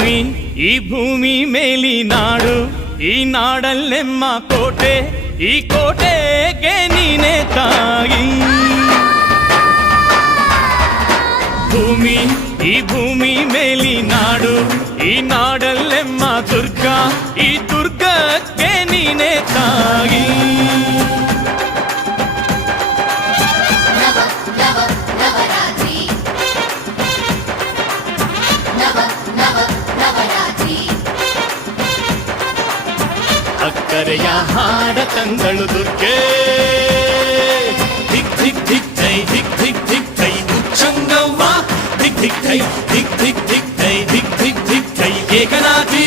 ಭೂಮಿ ಈ ಭೂಮಿ ಮೇಲಿನಾಡು ಈ ನಾಡಲ್ಲೆಮ್ಮ ಕೋಟೆ ಈ ಕೋಟೆಗೆ ನೀನೆ ತಾಯಿ ಭೂಮಿ ಈ ಭೂಮಿ ಮೇಲಿನಾಡು ಈ ನಾಡಲ್ಲೆಮ್ಮ ದುರ್ಗ ಈ ದುರ್ಗಕ್ಕೆ ನೀನೆ ತಾಯಿ ಅಕ್ಕರೆಯ ಹಾಡ ತಂದಳು ದುರ್ಗೆ ಧಿಕ್ ಧಿಕ್ ಧಿಕ್ ಧೈ ಧಿಕ್ ಧಿಕ್ ಧಿಕ್ ಧೈ ಉಚ್ಚಂಗವ್ವ ಧಿಕ್ ಧಿಕ್ ಧೈ ಧಿಕ್ ಧಿಕ್ ಧಿಕ್ ಧೈ ಧಿಕ್ ಧಿಕ್ ಧಿಕ್ ಧೈ ಏಕನಾಥಿ